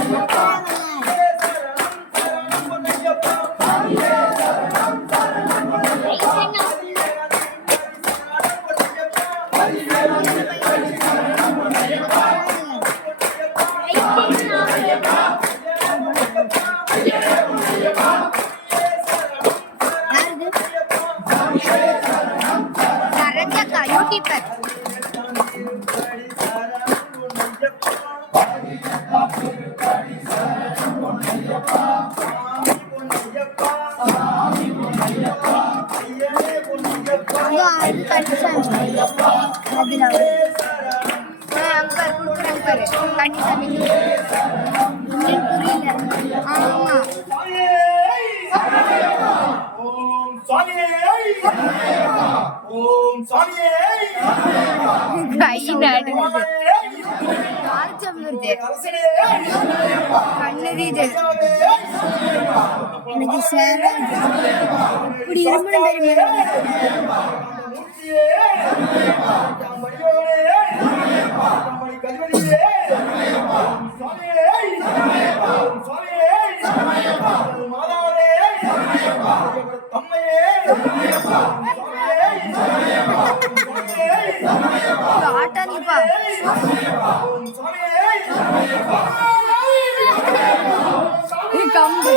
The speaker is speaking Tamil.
அண்ணே கீப்பர் அது கண்டிசாமி அதுல அங்க கொடுக்குறாங்க பாரு. கண்டிசாமி புரியல. ஆமா ஓம் சாமியே ஓம் சாமியே கை நடுங்குது காய்ச்சல் வருது அரசனே கண்ணறியுது எனக்கு சேர. இப்படி இருமணும் தெரியுமா மூர்த்தியே மடியோனே மடி கதிவதியே ஓம் சாமியே ஓம் சாமியே மாதாவே தம்மையே ஆட்டானிப்பா ஓம் சாமியே கம்பு